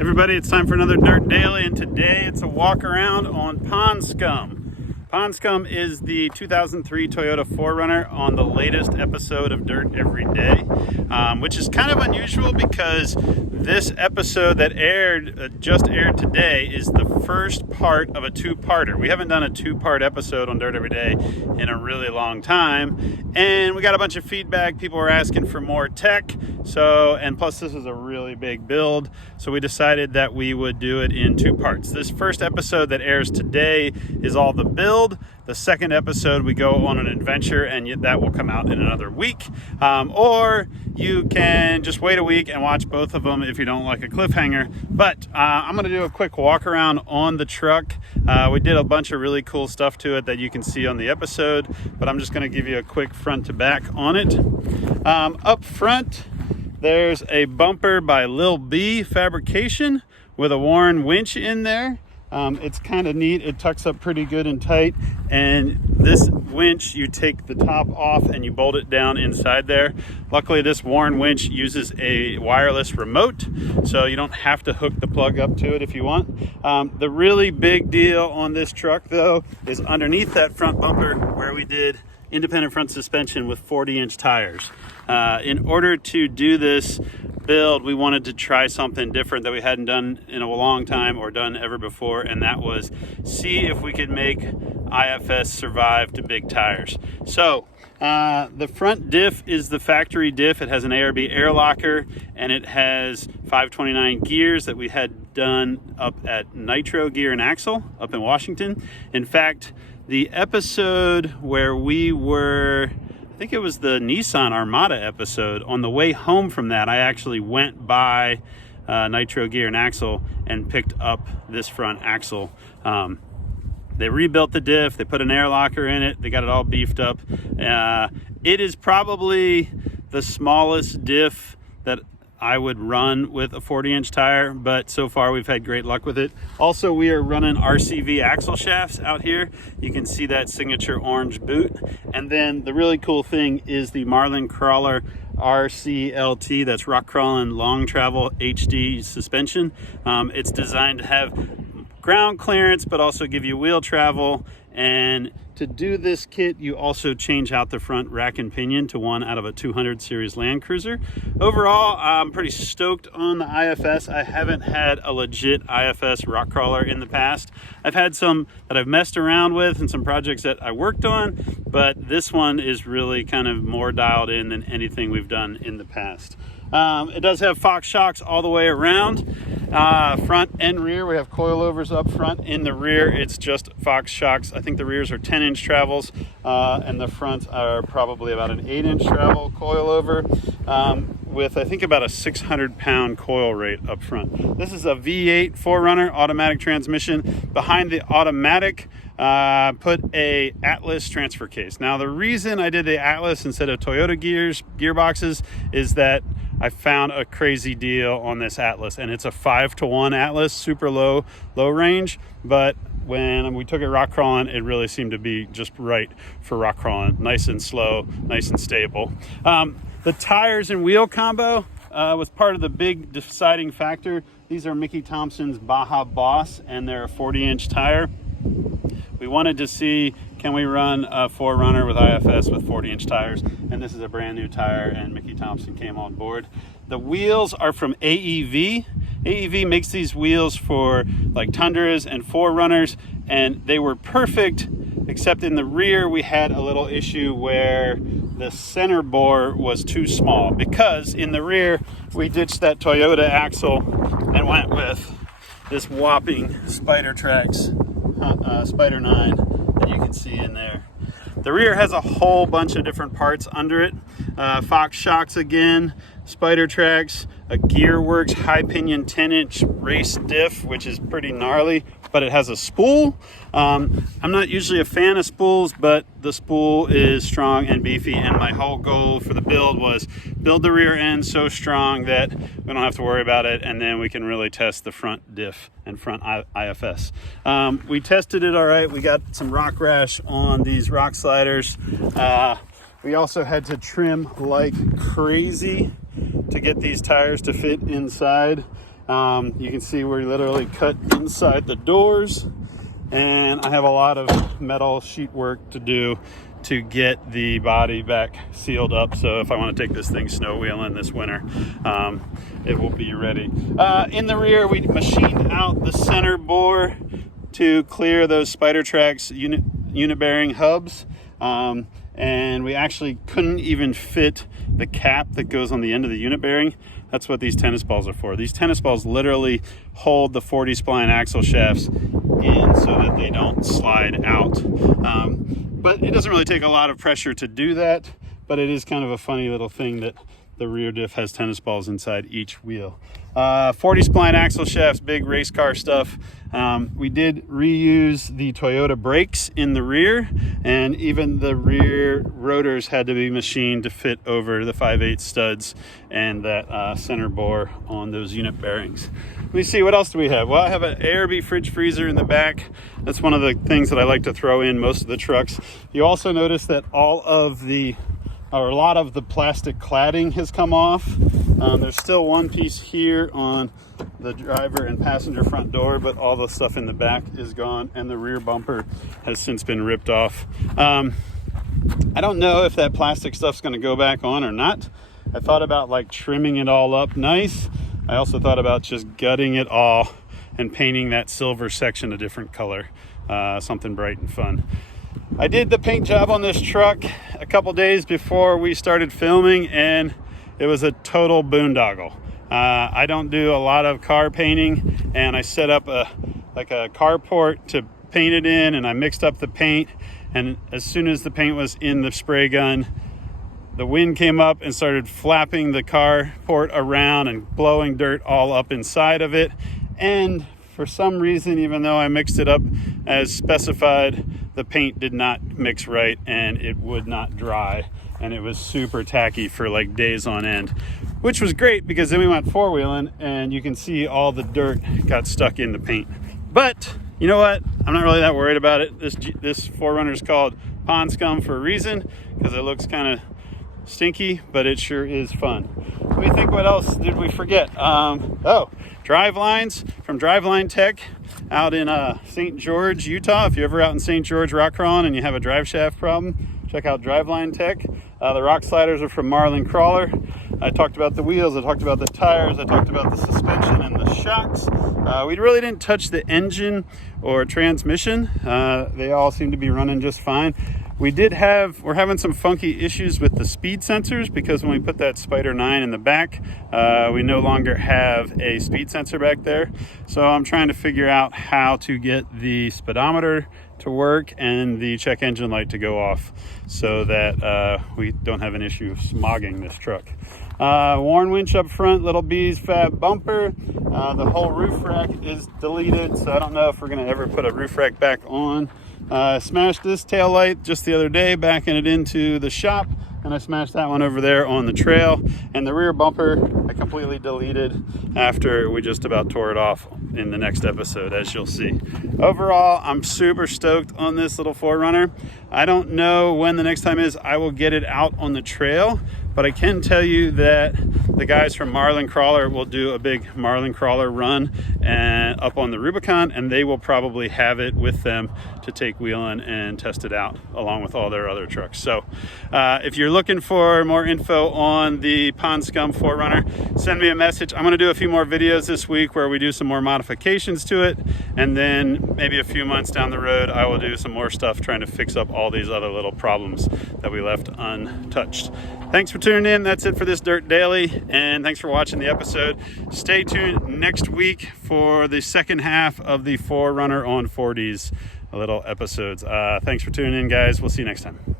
Everybody, it's time for another Dirt Daily, and today it's a walk around on Pond Scum. Pond Scum is the 2003 Toyota 4Runner on the latest episode of Dirt Every Day, which is kind of unusual because this episode that just aired today is the first part of a two-parter. We haven't done a two-part episode on Dirt Every Day in a really long time, and we got a bunch of feedback. People were asking for more tech, and plus this is a really big build, so we decided that we would do it in two parts. This first episode that airs today is all the build. The second episode, we go on an adventure, and that will come out in another week. Or you can just wait a week and watch both of them if you don't like a cliffhanger. But I'm going to do a quick walk around on the truck. We did a bunch of really cool stuff to it that you can see on the episode, but I'm just going to give you a quick front to back on it. Up front, there's a bumper by Lil B Fabrication with a Warren winch in there. It's kind of neat. It tucks up pretty good and tight, and this winch, you take the top off and you bolt it down inside there. Luckily, this Warren winch uses a wireless remote, so you don't have to hook the plug up to it if you want. The really big deal on this truck, though, is underneath that front bumper where we did independent front suspension with 40-inch tires. In order to do this build, we wanted to try something different that we hadn't done in a long time or done ever before, and that was see if we could make IFS survive to big tires. So the front diff is the factory diff. It has an ARB air locker, and it has 529 gears that we had done up at Nitro Gear and Axle up in Washington. In fact, the episode where we were, I think it was the Nissan Armada episode, on the way home from that, I actually went by Nitro Gear and Axle and picked up this front axle. They rebuilt the diff, they put an air locker in it, they got it all beefed up. It is probably the smallest diff that I would run with a 40-inch tire, but so far we've had great luck with it. Also, we are running RCV axle shafts out here. You can see that signature orange boot. And then the really cool thing is the Marlin Crawler RCLT, that's Rock Crawling Long Travel HD suspension. It's designed to have ground clearance, but also give you wheel travel. And to do this kit, you also change out the front rack and pinion to one out of a 200 series Land Cruiser. Overall, I'm pretty stoked on the IFS. I haven't had a legit IFS rock crawler in the past. I've had some that I've messed around with and some projects that I worked on, but this one is really kind of more dialed in than anything we've done in the past. It does have Fox shocks all the way around, front and rear. We have coilovers up front. In the rear, it's just Fox shocks. I think the rears are 10-inch travels, and the fronts are probably about an 8-inch travel coilover, with I think about a 600-pound coil rate up front. This is a V8 4Runner automatic transmission. Behind the automatic, put a Atlas transfer case. Now, the reason I did the Atlas instead of Toyota gearboxes is that I found a crazy deal on this Atlas, and it's a 5-to-1 Atlas, super low range, but when we took it rock crawling, it really seemed to be just right for rock crawling. Nice and slow, nice and stable. The tires and wheel combo was part of the big deciding factor. These are Mickey Thompson's Baja Boss, and they're a 40-inch tire. We wanted to see, can we run a 4Runner with IFS with 40-inch tires? And this is a brand new tire, and Mickey Thompson came on board. The wheels are from AEV. AEV makes these wheels for like Tundras and 4Runners, and they were perfect, except in the rear we had a little issue where the center bore was too small, because in the rear we ditched that Toyota axle and went with this whopping Spider Tracks Spider 9 that you can see in there. The rear has a whole bunch of different parts under it. Fox shocks again, Spider Tracks, a Gearworks high pinion 10-inch race diff, which is pretty gnarly, but it has a spool. I'm not usually a fan of spools, but the spool is strong and beefy, and my whole goal for the build was build the rear end so strong that we don't have to worry about it, and then we can really test the front diff and front IFS. We tested it all right. We got some rock rash on these rock sliders. We also had to trim like crazy to get these tires to fit inside. You can see we're literally cut inside the doors, and I have a lot of metal sheet work to do to get the body back sealed up. So if I want to take this thing snow wheeling this winter, it will be ready. In the rear, we machined out the center bore to clear those Spider Tracks unit bearing hubs. And we actually couldn't even fit the cap that goes on the end of the unit bearing. That's what these tennis balls are for. These tennis balls literally hold the 40 spline axle shafts in so that they don't slide out. But it doesn't really take a lot of pressure to do that, but it is kind of a funny little thing that the rear diff has tennis balls inside each wheel. 40 spline axle shafts, big race car stuff. We did reuse the Toyota brakes in the rear, and even the rear rotors had to be machined to fit over the 5/8 studs and that center bore on those unit bearings. Let me see, what else do we have? Well, I have an ARB fridge freezer in the back. That's one of the things that I like to throw in most of the trucks. You also notice that a lot of the plastic cladding has come off. There's still one piece here on the driver and passenger front door, but all the stuff in the back is gone, and the rear bumper has since been ripped off. I don't know if that plastic stuff's going to go back on or not. I thought about like trimming it all up nice. I also thought about just gutting it all and painting that silver section a different color, something bright and fun. I did the paint job on this truck a couple days before we started filming, and it was a total boondoggle. I don't do a lot of car painting, and I set up a carport to paint it in, and I mixed up the paint, and as soon as the paint was in the spray gun, the wind came up and started flapping the carport around and blowing dirt all up inside of it. And for some reason, even though I mixed it up as specified, the paint did not mix right and it would not dry, and it was super tacky for like days on end, which was great because then we went four-wheeling and you can see all the dirt got stuck in the paint. But you know what? I'm not really that worried about it. This 4Runner is called Pond Scum for a reason, because it looks kind of stinky, but it sure is fun. Let me think, what else did we forget? Drive lines from Driveline Tech out in St. George, Utah. If you're ever out in St. George rock crawling and you have a drive shaft problem, check out Driveline Tech. The rock sliders are from Marlin Crawler. I talked about the wheels, I talked about the tires, I talked about the suspension and the shocks. We really didn't touch the engine or transmission. They all seem to be running just fine. We're having some funky issues with the speed sensors, because when we put that Spider 9 in the back, we no longer have a speed sensor back there. So I'm trying to figure out how to get the speedometer to work and the check engine light to go off so that we don't have an issue of smogging this truck. Worn winch up front, little B's fab bumper. The whole roof rack is deleted, so I don't know if we're going to ever put a roof rack back on. Smashed this tail light just the other day, backing it into the shop, and I smashed that one over there on the trail. And the rear bumper I completely deleted after we just about tore it off in the next episode, as you'll see. Overall, I'm super stoked on this little 4Runner. I don't know when the next time is I will get it out on the trail, but I can tell you that the guys from Marlin Crawler will do a big Marlin Crawler run and up on the Rubicon, and they will probably have it with them to take wheeling and test it out along with all their other trucks. So if you're looking for more info on the Pond Scum 4Runner, send me a message. I'm going to do a few more videos this week where we do some more modifications to it, and then maybe a few months down the road I will do some more stuff trying to fix up all these other little problems that we left untouched. Thanks for tuning in. That's it for this Dirt Daily, and thanks for watching the episode. Stay tuned next week for the second half of the 4Runner on 40's little episodes. Thanks for tuning in, guys. We'll see you next time.